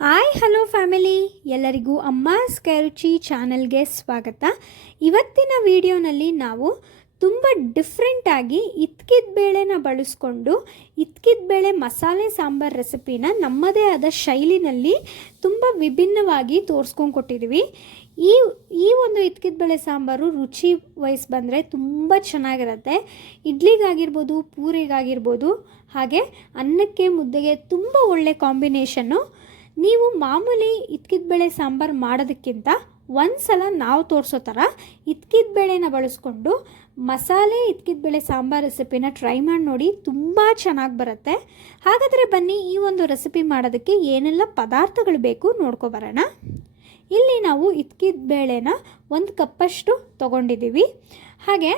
Hi hello family, ಎಲ್ಲರಿಗೂ ಅಮ್ಮಾಸ್ ಕೈರುಚಿ ಚಾನಲ್ಗೆ ಸ್ವಾಗತ. ಇವತ್ತಿನ ವಿಡಿಯೋನಲ್ಲಿ ನಾವು ತುಂಬ ಡಿಫ್ರೆಂಟಾಗಿ ಇತ್ಕಿದ ಬೇಳೆನ ಬಳಸ್ಕೊಂಡು ಇತ್ಕಿದ ಬೇಳೆ ಮಸಾಲೆ ಸಾಂಬಾರ್ ರೆಸಿಪಿನ ನಮ್ಮದೇ ಆದ ಶೈಲಿನಲ್ಲಿ ತುಂಬ ವಿಭಿನ್ನವಾಗಿ ತೋರಿಸ್ಕೊಂಡು ಕೊಟ್ಟಿದ್ದೀವಿ. ಈ ಒಂದು ಇತ್ಕಿದ ಬೇಳೆ ಸಾಂಬಾರು ರುಚಿ ವಯಸ್ಸು ಬಂದರೆ ತುಂಬ ಚೆನ್ನಾಗಿರುತ್ತೆ. ಇಡ್ಲಿಗಾಗಿರ್ಬೋದು, ಪೂರಿಗಾಗಿರ್ಬೋದು, ಹಾಗೆ ಅನ್ನಕ್ಕೆ ಮುದ್ದೆಗೆ ತುಂಬ ಒಳ್ಳೆ ಕಾಂಬಿನೇಷನ್ನು. ನೀವು ಮಾಮೂಲಿ ಇತ್ಕಿದ ಬೇಳೆ ಸಾಂಬಾರು ಮಾಡೋದಕ್ಕಿಂತ ಒಂದು ಸಲ ನಾವು ತೋರಿಸೋ ಥರ ಇತ್ಕಿದ ಬೇಳೆನ ಬಳಸ್ಕೊಂಡು ಮಸಾಲೆ ಇತ್ಕಿದ ಬೇಳೆ ಸಾಂಬಾರು ರೆಸಿಪಿನ ಟ್ರೈ ಮಾಡಿ ನೋಡಿ, ತುಂಬ ಚೆನ್ನಾಗಿ ಬರುತ್ತೆ. ಹಾಗಾದರೆ ಬನ್ನಿ, ಈ ಒಂದು ರೆಸಿಪಿ ಮಾಡೋದಕ್ಕೆ ಏನೆಲ್ಲ ಪದಾರ್ಥಗಳು ಬೇಕು ನೋಡ್ಕೊಬರೋಣ. ಇಲ್ಲಿ ನಾವು ಇತ್ಕಿದ ಬೇಳೆನ 1 ಕಪ್ಪಷ್ಟು ತೊಗೊಂಡಿದ್ದೀವಿ. ಹಾಗೆ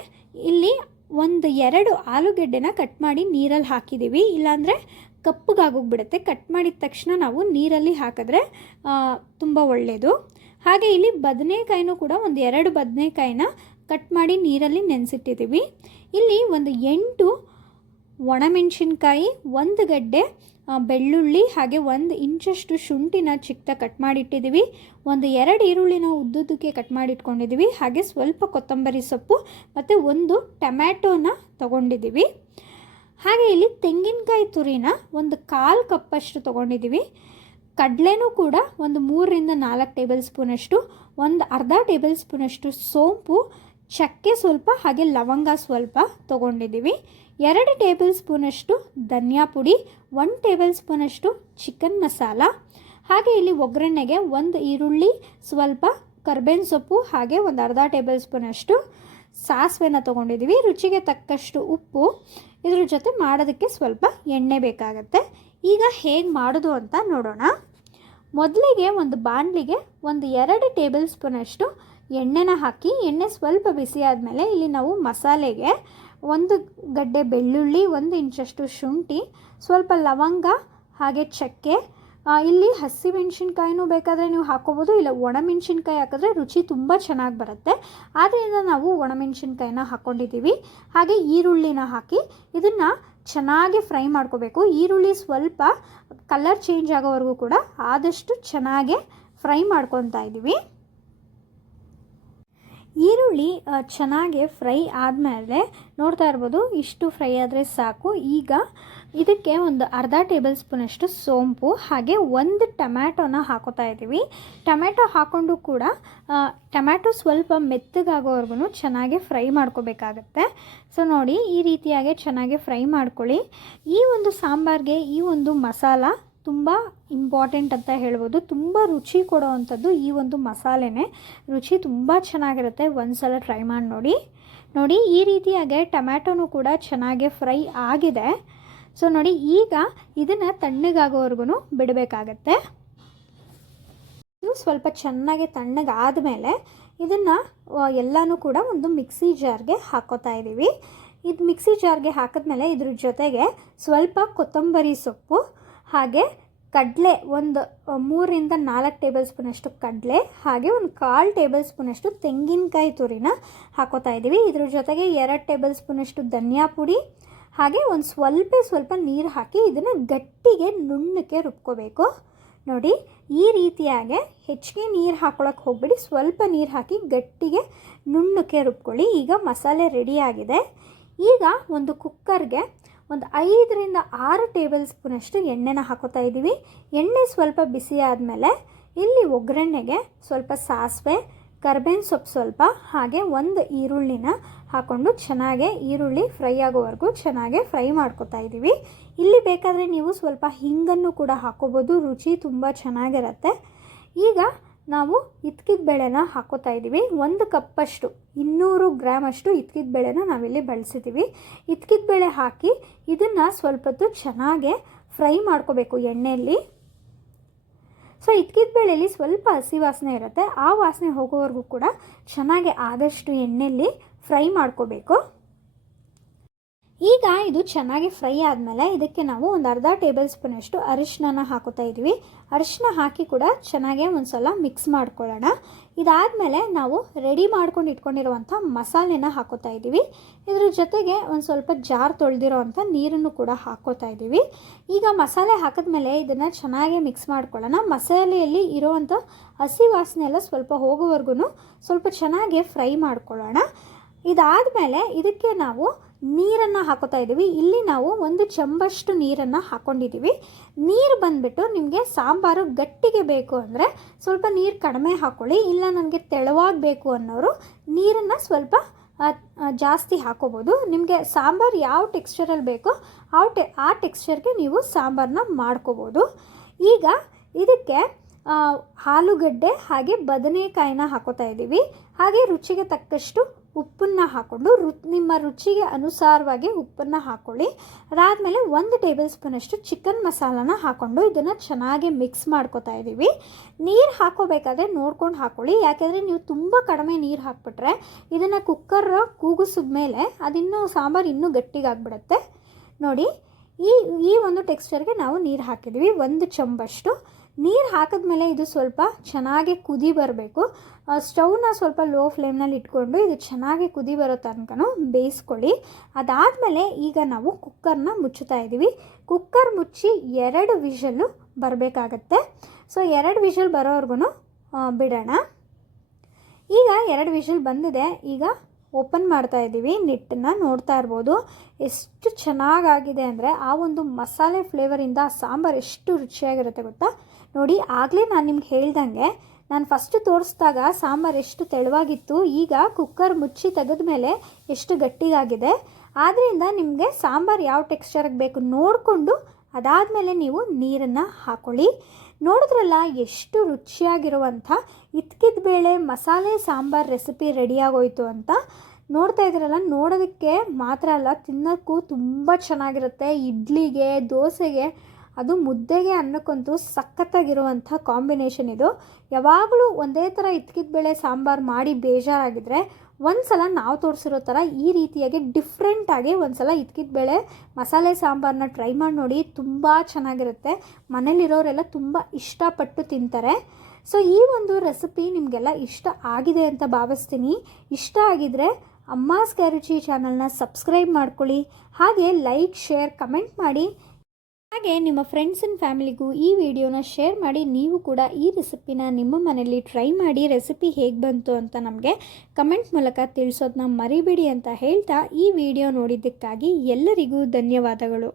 ಇಲ್ಲಿ 2 ಆಲೂಗೆಡ್ಡೆನ ಕಟ್ ಮಾಡಿ ನೀರಲ್ಲಿ ಹಾಕಿದ್ದೀವಿ, ಇಲ್ಲಾಂದರೆ ಕಪ್ಪಗಾಗೋಗ್ಬಿಡುತ್ತೆ. ಕಟ್ ಮಾಡಿದ ತಕ್ಷಣ ನಾವು ನೀರಲ್ಲಿ ಹಾಕಿದ್ರೆ ತುಂಬ ಒಳ್ಳೆಯದು. ಹಾಗೆ ಇಲ್ಲಿ ಬದನೆಕಾಯಿನೂ ಕೂಡ 2 ಬದನೆಕಾಯಿನ ಕಟ್ ಮಾಡಿ ನೀರಲ್ಲಿ ನೆನೆಸಿಟ್ಟಿದ್ದೀವಿ. ಇಲ್ಲಿ 8 ಒಣಮೆಣಸಿನ್ಕಾಯಿ, 1 ಗಡ್ಡೆ ಬೆಳ್ಳುಳ್ಳಿ, ಹಾಗೆ 1 ಇಂಚಷ್ಟು ಶುಂಠಿನ ಚಿಕ್ಕದಾಗಿ ಕಟ್ ಮಾಡಿಟ್ಟಿದ್ದೀವಿ. 2 ಈರುಳ್ಳಿನ ಉದ್ದುದ್ದಕ್ಕೆ ಕಟ್ ಮಾಡಿಟ್ಕೊಂಡಿದ್ದೀವಿ. ಹಾಗೆ ಸ್ವಲ್ಪ ಕೊತ್ತಂಬರಿ ಸೊಪ್ಪು ಮತ್ತು 1 ಟೊಮ್ಯಾಟೋನ ತೊಗೊಂಡಿದ್ದೀವಿ. ಹಾಗೆ ಇಲ್ಲಿ ತೆಂಗಿನಕಾಯಿ ತುರಿನ 1/4 ಕಪ್ಪಷ್ಟು ತೊಗೊಂಡಿದ್ದೀವಿ. ಕಡಲೆನೂ ಕೂಡ 3 ರಿಂದ 4 ಟೇಬಲ್ ಸ್ಪೂನಷ್ಟು, 1/2 ಟೇಬಲ್ ಸ್ಪೂನಷ್ಟು ಸೋಂಪು, ಚಕ್ಕೆ ಸ್ವಲ್ಪ, ಹಾಗೆ ಲವಂಗ ಸ್ವಲ್ಪ ತೊಗೊಂಡಿದ್ದೀವಿ. 2 ಟೇಬಲ್ ಸ್ಪೂನಷ್ಟು ಧನಿಯಾ ಪುಡಿ, 1 ಟೇಬಲ್ ಸ್ಪೂನಷ್ಟು ಚಿಕನ್ ಮಸಾಲ. ಹಾಗೆ ಇಲ್ಲಿ ಒಗ್ಗರಣೆಗೆ 1 ಈರುಳ್ಳಿ, ಸ್ವಲ್ಪ ಕರ್ಬೇವಿನ ಸೊಪ್ಪು, ಹಾಗೆ 1/2 ಟೇಬಲ್ ಸ್ಪೂನಷ್ಟು ಸಾಸಿವೆನ ತೊಗೊಂಡಿದ್ದೀವಿ. ರುಚಿಗೆ ತಕ್ಕಷ್ಟು ಉಪ್ಪು. ಇದ್ರ ಜೊತೆ ಮಾಡೋದಕ್ಕೆ ಸ್ವಲ್ಪ ಎಣ್ಣೆ ಬೇಕಾಗತ್ತೆ. ಈಗ ಹೇಗೆ ಮಾಡೋದು ಅಂತ ನೋಡೋಣ. ಮೊದಲಿಗೆ ಒಂದು ಬಾಣಲಿಗೆ 2 ಟೇಬಲ್ ಸ್ಪೂನಷ್ಟು ಎಣ್ಣೆನ ಹಾಕಿ, ಎಣ್ಣೆ ಸ್ವಲ್ಪ ಬಿಸಿ ಆದಮೇಲೆ ಇಲ್ಲಿ ನಾವು ಮಸಾಲೆಗೆ 1 ಗಡ್ಡೆ ಬೆಳ್ಳುಳ್ಳಿ, 1 ಇಂಚಷ್ಟು ಶುಂಠಿ, ಸ್ವಲ್ಪ ಲವಂಗ, ಹಾಗೆ ಚಕ್ಕೆ, ಇಲ್ಲಿ ಹಸಿಮೆಣ್ಸಿನ್ಕಾಯಿನೂ ಬೇಕಾದರೆ ನೀವು ಹಾಕ್ಕೋಬೋದು, ಇಲ್ಲ ಒಣಮೆಣ್ಸಿನ್ಕಾಯಿ ಹಾಕಿದ್ರೆ ರುಚಿ ತುಂಬ ಚೆನ್ನಾಗಿ ಬರುತ್ತೆ. ಆದ್ದರಿಂದ ನಾವು ಒಣಮೆಣ್ಸಿನ್ಕಾಯಿನ ಹಾಕ್ಕೊಂಡಿದ್ದೀವಿ. ಹಾಗೆ ಈರುಳ್ಳಿನ ಹಾಕಿ ಇದನ್ನು ಚೆನ್ನಾಗಿ ಫ್ರೈ ಮಾಡ್ಕೋಬೇಕು. ಈರುಳ್ಳಿ ಸ್ವಲ್ಪ ಕಲರ್ ಚೇಂಜ್ ಆಗೋವರೆಗೂ ಕೂಡ ಆದಷ್ಟು ಚೆನ್ನಾಗೆ ಫ್ರೈ ಮಾಡ್ಕೊತಾ ಇದ್ದೀವಿ. ಈರುಳ್ಳಿ ಚೆನ್ನಾಗಿ ಫ್ರೈ ಆದಮೇಲೆ ನೋಡ್ತಾ ಇರ್ಬೋದು, ಇಷ್ಟು ಫ್ರೈ ಆದರೆ ಸಾಕು. ಈಗ ಇದಕ್ಕೆ 1/2 ಟೇಬಲ್ ಸ್ಪೂನಷ್ಟು ಸೋಂಪು, ಹಾಗೆ 1 ಟೊಮ್ಯಾಟೋನ ಹಾಕೋತಾ ಇದ್ದೀವಿ. ಟೊಮ್ಯಾಟೊ ಹಾಕ್ಕೊಂಡು ಕೂಡ ಟೊಮ್ಯಾಟೊ ಸ್ವಲ್ಪ ಮೆತ್ತಗಾಗೋವರೆಗೂ ಚೆನ್ನಾಗಿ ಫ್ರೈ ಮಾಡ್ಕೋಬೇಕಾಗತ್ತೆ. ಸೊ ನೋಡಿ, ಈ ರೀತಿಯಾಗಿ ಚೆನ್ನಾಗಿ ಫ್ರೈ ಮಾಡ್ಕೊಳ್ಳಿ. ಈ ಒಂದು ಸಾಂಬಾರಿಗೆ ಈ ಒಂದು ಮಸಾಲ ತುಂಬ ಇಂಪಾರ್ಟೆಂಟ್ ಅಂತ ಹೇಳ್ಬೋದು. ತುಂಬ ರುಚಿ ಕೊಡೋ ಅಂಥದ್ದು ಈ ಒಂದು ಮಸಾಲೆನೇ. ರುಚಿ ತುಂಬ ಚೆನ್ನಾಗಿರುತ್ತೆ. ಒಂದು ಸಲ ಟ್ರೈ ಮಾಡಿ ನೋಡಿ. ಈ ರೀತಿಯಾಗಿ ಟೊಮ್ಯಾಟೊನೂ ಕೂಡ ಚೆನ್ನಾಗಿ ಫ್ರೈ ಆಗಿದೆ. ಸೊ ನೋಡಿ, ಈಗ ಇದನ್ನು ತಣ್ಣಗಾಗೋವರೆಗೂ ಬಿಡಬೇಕಾಗತ್ತೆ. ಇದು ಸ್ವಲ್ಪ ಚೆನ್ನಾಗಿ ತಣ್ಣಗಾದಮೇಲೆ ಇದನ್ನು ಎಲ್ಲನೂ ಕೂಡ ಒಂದು ಮಿಕ್ಸಿ ಜಾರ್ಗೆ ಹಾಕೋತಾ ಇದ್ದೀವಿ. ಇದು ಮಿಕ್ಸಿ ಜಾರ್ಗೆ ಹಾಕಿದ್ಮೇಲೆ ಇದ್ರ ಜೊತೆಗೆ ಸ್ವಲ್ಪ ಕೊತ್ತಂಬರಿ ಸೊಪ್ಪು, ಹಾಗೆ ಕಡಲೆ 3 ರಿಂದ 4 ಟೇಬಲ್ ಸ್ಪೂನಷ್ಟು ಕಡಲೆ, ಹಾಗೆ 1/4 ಟೇಬಲ್ ಸ್ಪೂನಷ್ಟು ತೆಂಗಿನಕಾಯಿ ತುರಿನ ಹಾಕೋತಾ ಇದ್ದೀವಿ. ಇದ್ರ ಜೊತೆಗೆ 2 ಟೇಬಲ್ ಸ್ಪೂನಷ್ಟು ಧನಿಯಾ ಪುಡಿ, ಹಾಗೆ ಸ್ವಲ್ಪ ನೀರು ಹಾಕಿ ಇದನ್ನು ಗಟ್ಟಿಗೆ ನುಣ್ಣಕ್ಕೆ ರುಬ್ಕೋಬೇಕು. ನೋಡಿ, ಈ ರೀತಿಯಾಗಿ ಹೆಚ್ಚಿಗೆ ನೀರು ಹಾಕ್ಕೊಳಕ್ಕೆ ಹೋಗ್ಬಿಡಿ, ಸ್ವಲ್ಪ ನೀರು ಹಾಕಿ ಗಟ್ಟಿಗೆ ನುಣ್ಣಕ್ಕೆ ರುಬ್ಕೊಳ್ಳಿ. ಈಗ ಮಸಾಲೆ ರೆಡಿಯಾಗಿದೆ. ಈಗ ಒಂದು ಕುಕ್ಕರ್ಗೆ 5 ರಿಂದ 6 ಟೇಬಲ್ ಸ್ಪೂನಷ್ಟು ಎಣ್ಣೆನ ಹಾಕೋತಾ ಇದ್ದೀವಿ. ಎಣ್ಣೆ ಸ್ವಲ್ಪ ಬಿಸಿ ಆದಮೇಲೆ ಇಲ್ಲಿ ಒಗ್ಗರಣೆಗೆ ಸ್ವಲ್ಪ ಸಾಸಿವೆ, ಕರ್ಬೇವಿನ ಸೊಪ್ಪು ಸ್ವಲ್ಪ, ಹಾಗೆ 1 ಈರುಳ್ಳಿನ ಹಾಕ್ಕೊಂಡು ಚೆನ್ನಾಗೆ ಈರುಳ್ಳಿ ಫ್ರೈ ಆಗೋವರೆಗೂ ಚೆನ್ನಾಗೆ ಫ್ರೈ ಮಾಡ್ಕೊತಾ ಇದ್ದೀವಿ. ಇಲ್ಲಿ ಬೇಕಾದರೆ ನೀವು ಸ್ವಲ್ಪ ಹಿಂಗನ್ನು ಕೂಡ ಹಾಕ್ಕೋಬೋದು, ರುಚಿ ತುಂಬ ಚೆನ್ನಾಗಿರುತ್ತೆ. ಈಗ ನಾವು ಇತ್ಕಿದ ಬೇಳೆನ ಹಾಕೋತಾ ಇದ್ದೀವಿ. 1 ಕಪ್ಪಷ್ಟು 200 ಗ್ರಾಮಷ್ಟು ಇತ್ಕಿದ ಬೇಳೆನ ನಾವಿಲ್ಲಿ ಬಳಸಿದ್ದೀವಿ. ಇತ್ಕಿದ ಬೇಳೆ ಹಾಕಿ ಇದನ್ನು ಸ್ವಲ್ಪ ಹೊತ್ತು ಚೆನ್ನಾಗೆ ಫ್ರೈ ಮಾಡ್ಕೋಬೇಕು ಎಣ್ಣೆಯಲ್ಲಿ. ಸೊ ಇತ್ಕಿದ ಬೇಳೆಯಲ್ಲಿ ಸ್ವಲ್ಪ ಹಸಿ ವಾಸನೆ ಇರುತ್ತೆ, ಆ ವಾಸನೆ ಹೋಗೋವರೆಗೂ ಕೂಡ ಚೆನ್ನಾಗಿ ಆದಷ್ಟು ಎಣ್ಣೆಯಲ್ಲಿ ಫ್ರೈ ಮಾಡ್ಕೋಬೇಕು. ಈಗ ಇದು ಚೆನ್ನಾಗಿ ಫ್ರೈ ಆದಮೇಲೆ ಇದಕ್ಕೆ ನಾವು ಒಂದು ಅರ್ಧ ಟೇಬಲ್ ಸ್ಪೂನಷ್ಟು ಅರಿಶಿನ ಹಾಕೋತಾ ಇದ್ದೀವಿ. ಅರಿಶಿನ ಹಾಕಿ ಕೂಡ ಚೆನ್ನಾಗೇ ಒಂದು ಸಲ ಮಿಕ್ಸ್ ಮಾಡ್ಕೊಳ್ಳೋಣ. ಇದಾದಮೇಲೆ ನಾವು ರೆಡಿ ಮಾಡ್ಕೊಂಡು ಇಟ್ಕೊಂಡಿರುವಂಥ ಮಸಾಲೆನ ಹಾಕೋತಾ ಇದ್ದೀವಿ. ಇದ್ರ ಜೊತೆಗೆ ಒಂದು ಸ್ವಲ್ಪ ಜಾರ್ ತೊಳೆದಿರೋ ಅಂಥ ನೀರನ್ನು ಕೂಡ ಹಾಕೋತಾ ಇದ್ದೀವಿ. ಈಗ ಮಸಾಲೆ ಹಾಕಿದ್ಮೇಲೆ ಇದನ್ನು ಚೆನ್ನಾಗೇ ಮಿಕ್ಸ್ ಮಾಡ್ಕೊಳ್ಳೋಣ. ಮಸಾಲೆಯಲ್ಲಿ ಇರೋವಂಥ ಹಸಿ ವಾಸನೆ ಎಲ್ಲ ಸ್ವಲ್ಪ ಹೋಗೋವರೆಗೂ ಸ್ವಲ್ಪ ಚೆನ್ನಾಗೇ ಫ್ರೈ ಮಾಡ್ಕೊಳ್ಳೋಣ. ಇದಾದಮೇಲೆ ಇದಕ್ಕೆ ನಾವು ನೀರನ್ನು ಹಾಕೋತಾ ಇದ್ದೀವಿ. ಇಲ್ಲಿ ನಾವು 1 ಚಮಚಷ್ಟು ನೀರನ್ನು ಹಾಕ್ಕೊಂಡಿದ್ದೀವಿ. ನೀರು ಬಂದುಬಿಟ್ಟು ನಿಮಗೆ ಸಾಂಬಾರು ಗಟ್ಟಿಗೆ ಬೇಕು ಅಂದರೆ ಸ್ವಲ್ಪ ನೀರು ಕಡಿಮೆ ಹಾಕ್ಕೊಳ್ಳಿ. ಇಲ್ಲ ನನಗೆ ತೆಳುವಾಗಬೇಕು ಅನ್ನೋರು ನೀರನ್ನು ಸ್ವಲ್ಪ ಜಾಸ್ತಿ ಹಾಕೋಬೋದು. ನಿಮಗೆ ಸಾಂಬಾರು ಯಾವ ಟೆಕ್ಸ್ಚರಲ್ಲಿ ಬೇಕೋ ಆ ಟೆಕ್ಸ್ಚರ್ಗೆ ನೀವು ಸಾಂಬಾರನ್ನ ಮಾಡ್ಕೋಬೋದು. ಈಗ ಇದಕ್ಕೆ ಆಲೂಗಡ್ಡೆ ಹಾಗೆ ಬದನೆಕಾಯಿನ ಹಾಕೋತಾ ಇದ್ದೀವಿ. ಹಾಗೆ ರುಚಿಗೆ ತಕ್ಕಷ್ಟು ಉಪ್ಪನ್ನು ಹಾಕ್ಕೊಂಡು ನಿಮ್ಮ ರುಚಿಗೆ ಅನುಸಾರವಾಗಿ ಉಪ್ಪನ್ನು ಹಾಕ್ಕೊಳ್ಳಿ. ಅದಾದಮೇಲೆ 1 ಟೇಬಲ್ ಸ್ಪೂನಷ್ಟು ಚಿಕನ್ ಮಸಾಲಾನ ಹಾಕ್ಕೊಂಡು ಇದನ್ನು ಚೆನ್ನಾಗಿ ಮಿಕ್ಸ್ ಮಾಡ್ಕೋತಾ ಇದ್ದೀವಿ. ನೀರು ಹಾಕೋಬೇಕಾದ್ರೆ ನೋಡ್ಕೊಂಡು ಹಾಕ್ಕೊಳ್ಳಿ. ಯಾಕೆಂದರೆ ನೀವು ತುಂಬ ಕಡಿಮೆ ನೀರು ಹಾಕ್ಬಿಟ್ರೆ ಇದನ್ನು ಕುಕ್ಕರ್ ಕೂಗಿಸಿದ ಮೇಲೆ ಅದಿನ್ನೂ ಸಾಂಬಾರು ಇನ್ನೂ ಗಟ್ಟಿಗಾಗ್ಬಿಡುತ್ತೆ. ನೋಡಿ, ಈ ಒಂದು ಟೆಕ್ಸ್ಚರ್ಗೆ ನಾವು ನೀರು ಹಾಕಿದ್ದೀವಿ. 1 ಚಮಚಷ್ಟು ನೀರು ಹಾಕಿದ್ಮೇಲೆ ಇದು ಸ್ವಲ್ಪ ಚೆನ್ನಾಗಿ ಕುದಿ ಬರಬೇಕು. ಸ್ಟವ್ನ ಸ್ವಲ್ಪ ಲೋ ಫ್ಲೇಮ್ನಲ್ಲಿ ಇಟ್ಕೊಂಡು ಇದು ಚೆನ್ನಾಗಿ ಕುದಿ ಬರೋ ತನಕ ಬೇಯಿಸ್ಕೊಳ್ಳಿ. ಅದಾದಮೇಲೆ ಈಗ ನಾವು ಕುಕ್ಕರ್ನ ಮುಚ್ಚುತ್ತಾ ಇದ್ದೀವಿ. ಕುಕ್ಕರ್ ಮುಚ್ಚಿ 2 ವಿಷಲ್ಲು ಬರಬೇಕಾಗತ್ತೆ. ಸೊ 2 ವಿಷಲ್ ಬರೋವರೆಗೂ ಬಿಡೋಣ. ಈಗ 2 ವಿಷಲ್ ಬಂದಿದೆ. ಈಗ ಓಪನ್ ಮಾಡ್ತಾ ಇದ್ದೀವಿ. ನಿಟ್ಟನ್ನು ನೋಡ್ತಾ ಇರ್ಬೋದು ಎಷ್ಟು ಚೆನ್ನಾಗಾಗಿದೆ ಅಂದರೆ ಆ ಒಂದು ಮಸಾಲೆ ಫ್ಲೇವರಿಂದ ಸಾಂಬಾರು ಎಷ್ಟು ರುಚಿಯಾಗಿರುತ್ತೆ ಗೊತ್ತಾ. ನೋಡಿ, ಆಗಲೇ ನಾನು ನಿಮ್ಗೆ ಹೇಳ್ದಂಗೆ ನಾನು ಫಸ್ಟ್ ತೋರಿಸಿದಾಗ ಸಾಂಬಾರು ಎಷ್ಟು ತೆಳುವಾಗಿತ್ತು, ಈಗ ಕುಕ್ಕರ್ ಮುಚ್ಚಿ ತೆಗೆದ ಮೇಲೆ ಎಷ್ಟು ಗಟ್ಟಿಗಾಗಿದೆ. ಆದ್ದರಿಂದ ನಿಮಗೆ ಸಾಂಬಾರು ಯಾವ ಟೆಕ್ಸ್ಚರ್ಗೆ ಬೇಕು ನೋಡಿಕೊಂಡು ಅದಾದಮೇಲೆ ನೀವು ನೀರನ್ನು ಹಾಕ್ಕೊಳ್ಳಿ. ನೋಡಿದ್ರಲ್ಲ ಎಷ್ಟು ರುಚಿಯಾಗಿರುವಂಥ ಇತ್ಕಿದ ಬೇಳೆ ಮಸಾಲೆ ಸಾಂಬಾರು ರೆಸಿಪಿ ರೆಡಿಯಾಗೋಯ್ತು ಅಂತ. ನೋಡ್ತಾ ಇದ್ದೀರಲ್ಲ, ನೋಡೋದಕ್ಕೆ ಮಾತ್ರ ಅಲ್ಲ ತಿನ್ನೋಕ್ಕೂ ತುಂಬ ಚೆನ್ನಾಗಿರುತ್ತೆ. ಇಡ್ಲಿಗೆ, ದೋಸೆಗೆ, ಅದು ಮುದ್ದೆಗೆ, ಅನ್ನಕ್ಕಂತೂ ಸಖತ್ತಾಗಿರುವಂಥ ಕಾಂಬಿನೇಷನ್ ಇದು. ಯಾವಾಗಲೂ ಒಂದೇ ಥರ ಇತ್ಕಿದ ಬೇಳೆ ಸಾಂಬಾರು ಮಾಡಿ ಬೇಜಾರಾಗಿದ್ದರೆ ಒಂದು ಸಲ ನಾವು ತೋರಿಸಿರೋ ಥರ ಈ ರೀತಿಯಾಗಿ ಡಿಫ್ರೆಂಟಾಗಿ ಒಂದು ಸಲ ಇತ್ಕಿದ ಬೇಳೆ ಮಸಾಲೆ ಸಾಂಬಾರನ್ನ ಟ್ರೈ ಮಾಡಿ ನೋಡಿ. ತುಂಬ ಚೆನ್ನಾಗಿರುತ್ತೆ. ಮನೇಲಿರೋರೆಲ್ಲ ತುಂಬ ಇಷ್ಟಪಟ್ಟು ತಿಂತಾರೆ. ಸೊ ಈ ಒಂದು ರೆಸಿಪಿ ನಿಮಗೆಲ್ಲ ಇಷ್ಟ ಆಗಿದೆ ಅಂತ ಭಾವಿಸ್ತೀನಿ. ಇಷ್ಟ ಆಗಿದರೆ ಅಮ್ಮಾಸ್ ಕೈರುಚಿ ಚಾನಲ್ನ ಸಬ್ಸ್ಕ್ರೈಬ್ ಮಾಡ್ಕೊಳ್ಳಿ. ಹಾಗೆ ಲೈಕ್, ಶೇರ್, ಕಮೆಂಟ್ ಮಾಡಿ. ಹಾಗೆ ನಿಮ್ಮ ಫ್ರೆಂಡ್ಸ್ ಆ್ಯಂಡ್ ಫ್ಯಾಮಿಲಿಗೂ ಈ ವಿಡಿಯೋನ ಶೇರ್ ಮಾಡಿ. ನೀವು ಕೂಡ ಈ ರೆಸಿಪಿನ ನಿಮ್ಮ ಮನೆಯಲ್ಲಿ ಟ್ರೈ ಮಾಡಿ ರೆಸಿಪಿ ಹೇಗೆ ಬಂತು ಅಂತ ನಮಗೆ ಕಮೆಂಟ್ ಮೂಲಕ ತಿಳಿಸೋದನ್ನ ಮರಿಬೇಡಿ ಅಂತ ಹೇಳ್ತಾ ಈ ವಿಡಿಯೋ ನೋಡಿದ್ದಕ್ಕಾಗಿ ಎಲ್ಲರಿಗೂ ಧನ್ಯವಾದಗಳು.